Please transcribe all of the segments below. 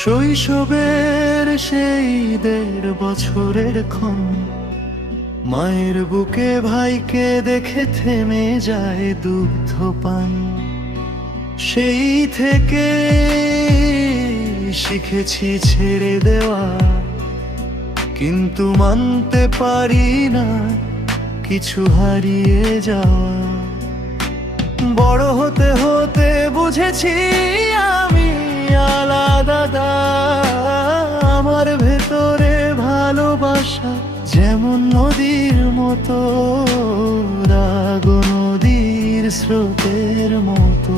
শৈশবের সেই ১.৫ বছরের ক্ষণ, মায়ের বুকে ভাইকে দেখে থেমে যায় দুগ্ধপান। সেই থেকে শিখেছি ছেড়ে দেওয়া, কিন্তু মানতে পারি না কিছু হারিয়ে যাওয়া। বড় হতে হতে বুঝেছি আমি আলাদা, আমার ভেতরে ভালোবাসা যেমন নদীর মতো, রাগ নদীর স্রোতের মতো।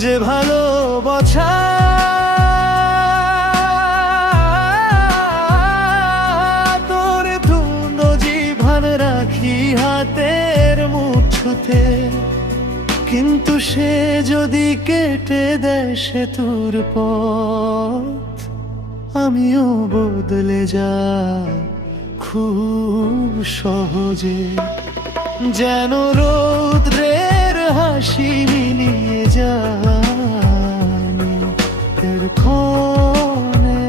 যে ভালোবাসা তোর ধুন্দ জিভান রাখি হাতের মুঠোতে, কিন্তু সে যদি কেটে দেয় সেতুর পথ, আমিও বদলে যাই খুব সহজে। যেন রৌদ্রের হাসি মিলিয়ে যায় এর ক্ষণে।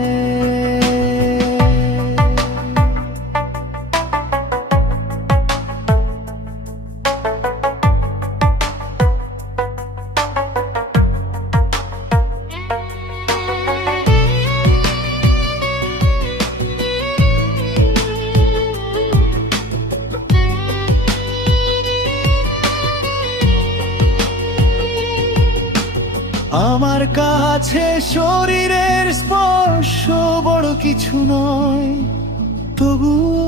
আমার কাছে শরীরের স্পর্শ বড় কিছু নয়, তবুও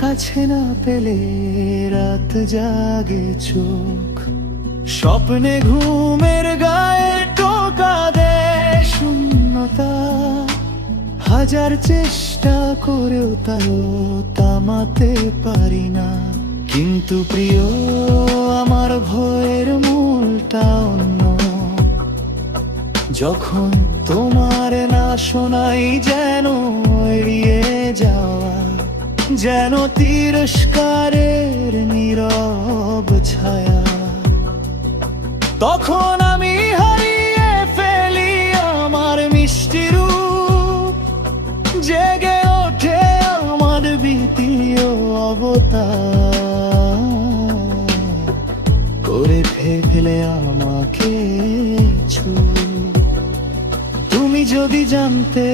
কাছে না পেলে রাত জাগে চোখ। স্বপ্নে ঘুমের গায়ে টোকা দেয় শূন্যতা, হাজার চেষ্টা করেও তাও থামাতে পারি না। কিন্তু প্রিয়, আমার ভয়ের মূলটা অন্য। যখন তোমার না শোনাই যেন এড়িয়ে যাওয়া, যেন তিরস্কারের নীরব ছায়া, তখন আমি হারিয়ে ফেলি আমার মিষ্টি রূপ। জেগে ওঠে আমার দ্বিতীয় অবতার, করে ফেলে আমাকে ছুঁ। তুমি যদি জানতে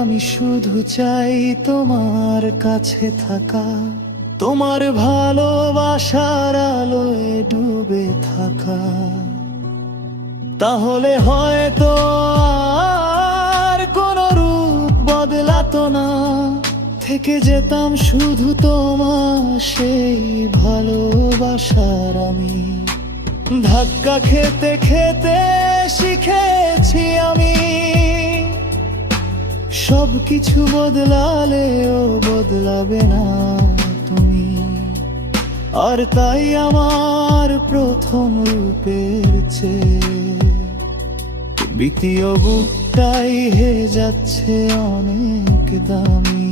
আমি শুধু চাই তোমার কাছে থাকা, তোমার ভালোবাসার আলোয় ডুবে থাকা, তাহলে হয়তো আর কোনো রূপ বদলাতো না। থেকে যেতাম শুধু তোমার সেই ভালোবাসার আমি। ধাক্কা খেতে খেতে শিখেছি আমি, সবকিছু বদলালেও বদলাবে না তুমি। আর তাই আমার প্রথম রূপের চেয়ে দ্বিতীয় বুকটাই হয়ে যাচ্ছে অনেক দামি।